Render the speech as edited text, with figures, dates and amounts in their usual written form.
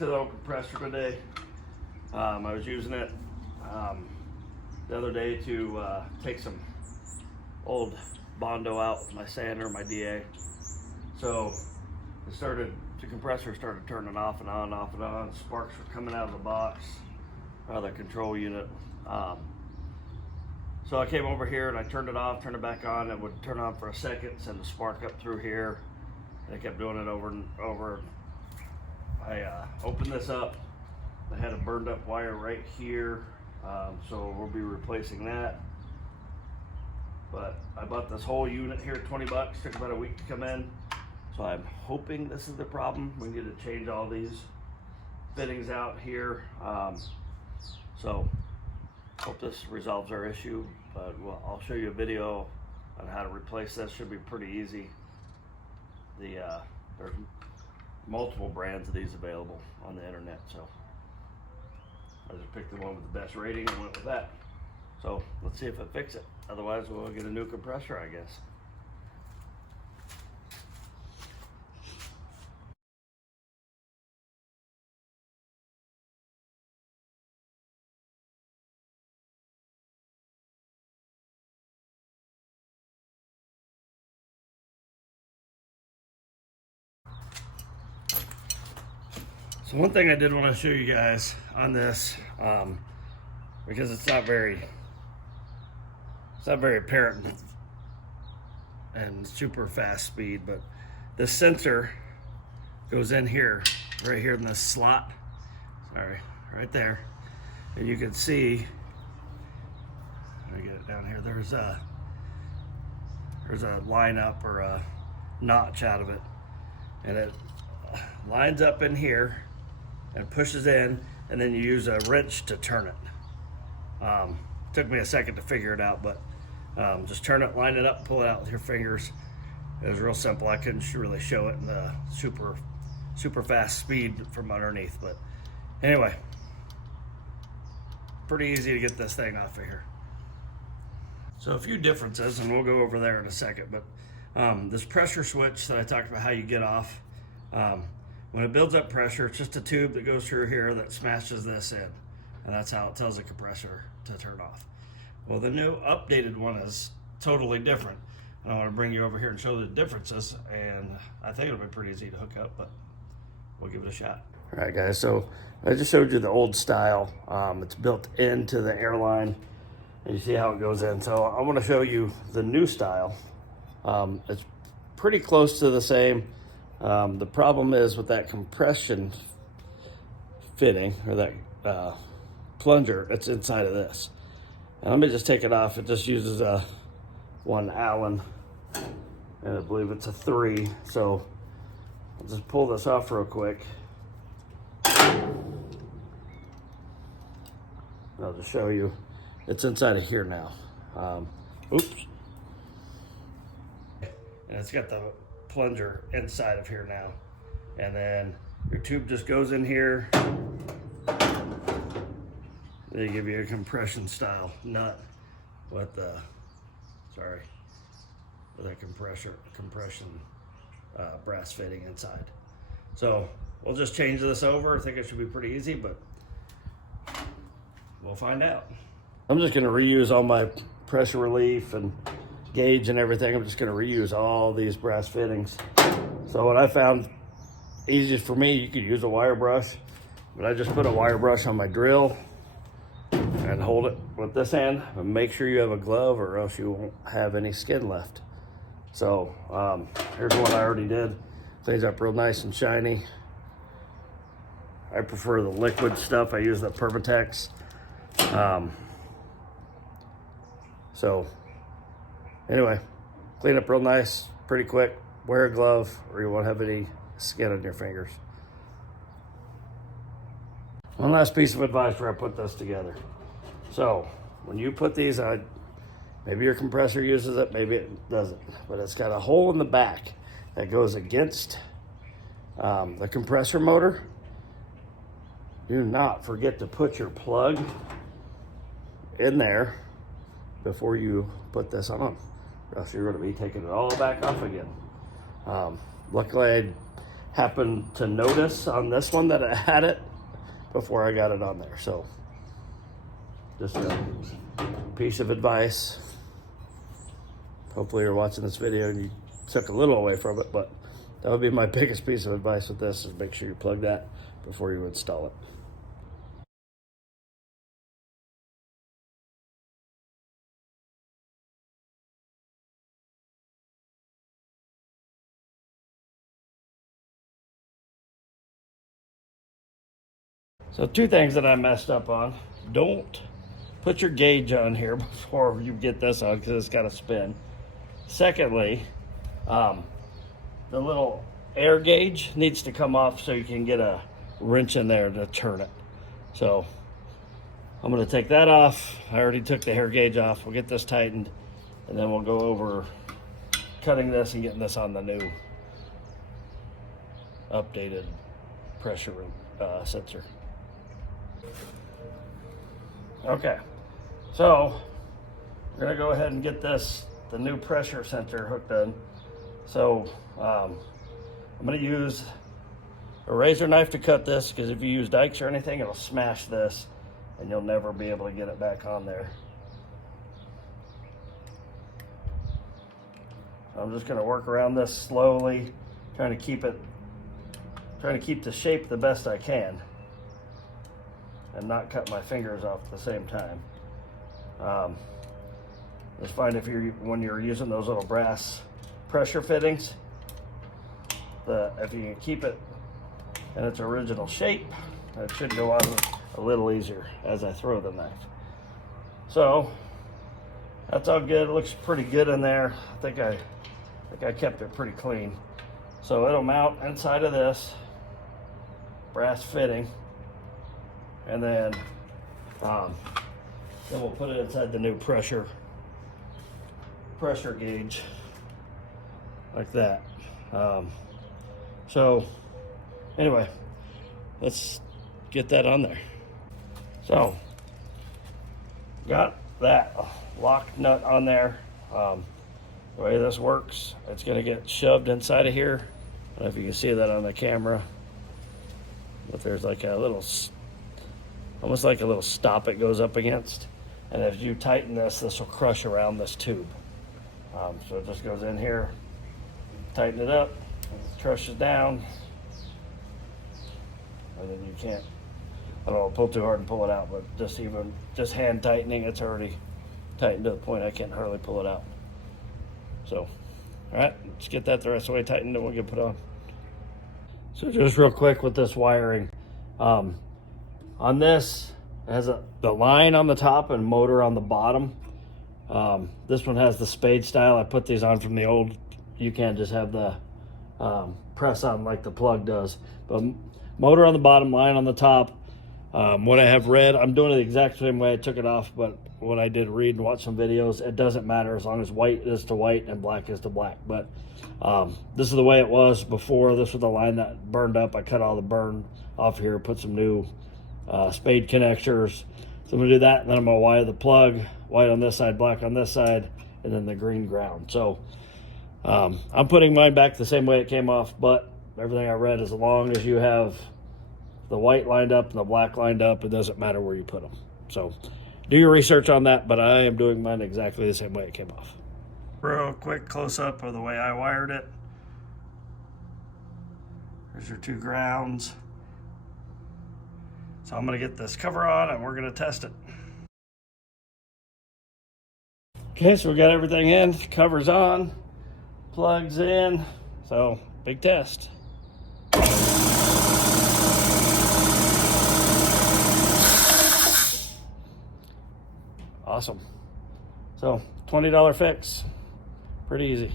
to the old compressor today. I was using it the other day to take some old Bondo out with my sander, my DA. So the compressor started turning off and on, off and on. Sparks were coming out of the box, out of the control unit. So I came over here and I turned it off, turned it back on. It would turn on for a second, send the spark up through here. And I kept doing it over and over. I opened this up. I had a burned up wire right here, so we'll be replacing that. But I bought this whole unit here, 20 bucks, took about a week to come in. So I'm hoping this is the problem. We need to change all these fittings out here. So hope this resolves our issue, but I'll show you a video on how to replace this. Should be pretty easy. There's multiple brands of these available on the internet, so I just picked the one with the best rating and went with that. So let's see if it fixes it. Otherwise, we'll get a new compressor, I guess. So one thing I did want to show you guys on this, because it's not very apparent and super fast speed, but the sensor goes in here, right here in this slot. Sorry, right there, and you can see. Let me get it down here. There's a line up or a notch out of it, and it lines up in here and pushes in, and then you use a wrench to turn it. Took me a second to figure it out, but just turn it, line it up, pull it out with your fingers. It was real simple. I couldn't really show it in the super fast speed from underneath, but anyway, pretty easy to get this thing off of here. So a few differences, and we'll go over there in a second, but this pressure switch that I talked about how you get off, when it builds up pressure, it's just a tube that goes through here that smashes this in, and that's how it tells the compressor to turn off. Well, the new updated one is totally different. I want to bring you over here and show the differences, and I think it'll be pretty easy to hook up, but we'll give it a shot. All right, guys, so I just showed you the old style. It's built into the airline, and you see how it goes in. So I want to show you the new style. It's pretty close to the same. The problem is with that compression fitting, or that plunger, it's inside of this. And let me just take it off. It just uses a 1 Allen, and I believe it's a 3. So I'll just pull this off real quick. I'll just show you. It's inside of here now. Oops. And it's got the plunger inside of here now, and then your tube just goes in here. They give you a compression style nut with the compression brass fitting inside. So we'll just change this over. I think it should be pretty easy, but we'll find out. I'm just going to reuse all my pressure relief and gauge and everything. I'm just going to reuse all these brass fittings. So what I found easiest for me, you could use a wire brush, but I just put a wire brush on my drill and hold it with this hand, and make sure you have a glove or else you won't have any skin left. So here's what I already did. Things up real nice and shiny. I prefer the liquid stuff. I use the Permatex. So anyway, clean up real nice, pretty quick. Wear a glove or you won't have any skin on your fingers. One last piece of advice before I put this together. So when you put these on, maybe your compressor uses it, maybe it doesn't, but it's got a hole in the back that goes against the compressor motor. Do not forget to put your plug in there before you put this on, or else you're going to be taking it all back off again. Luckily I happened to notice on this one that it had it before I got it on there. So just a piece of advice. Hopefully you're watching this video and you took a little away from it, but that would be my biggest piece of advice with this, is make sure you plug that before you install it. So two things that I messed up on. Don't put your gauge on here before you get this on, because it's got to spin. Secondly, the little air gauge needs to come off so you can get a wrench in there to turn it. So I'm going to take that off. I already took the air gauge off. We'll get this tightened, and then we'll go over cutting this and getting this on the new updated pressure sensor. Okay, so we're gonna go ahead and get the new pressure sensor hooked in. So I'm gonna use a razor knife to cut this, because if you use dikes or anything, it'll smash this and you'll never be able to get it back on there. So I'm just gonna work around this slowly, trying to keep the shape the best I can and not cut my fingers off at the same time. Just find when you're using those little brass pressure fittings, if you can keep it in its original shape, it should go on a little easier as I throw the knife. So that's all good. It looks pretty good in there. I think I kept it pretty clean. So it'll mount inside of this brass fitting, and then we'll put it inside the new pressure gauge like that. So anyway, let's get that on there. So got that lock nut on there. The way this works, it's going to get shoved inside of here. I don't know if you can see that on the camera, but there's like a little, almost like a little stop it goes up against. And as you tighten this will crush around this tube. So it just goes in here, tighten it up, crushes down, and then you can't, I don't know, pull too hard and pull it out, but just hand tightening, it's already tightened to the point I can't hardly pull it out. So, all right, let's get that the rest of the way tightened and we'll get put on. So just real quick with this wiring, on this, it has the line on the top and motor on the bottom. This one has the spade style. I put these on from the old. You can't just have the press on like the plug does. But motor on the bottom, line on the top. What I have read, I'm doing it the exact same way I took it off, but what I did read and watch some videos, it doesn't matter as long as white is to white and black is to black. But this is the way it was before. This was the line that burned up. I cut all the burn off here, put some new spade connectors. So I'm gonna do that, and then I'm gonna wire the plug, white on this side, black on this side, and then the green ground. So I'm putting mine back the same way it came off, but everything I read, as long as you have the white lined up and the black lined up, it doesn't matter where you put them. So do your research on that, but I am doing mine exactly the same way it came off. Real quick close-up of the way I wired it. There's your two grounds. So I'm gonna get this cover on and we're gonna test it. Okay, so we got everything in, cover's on, plugs in, so big test. Awesome. So $20 fix, pretty easy.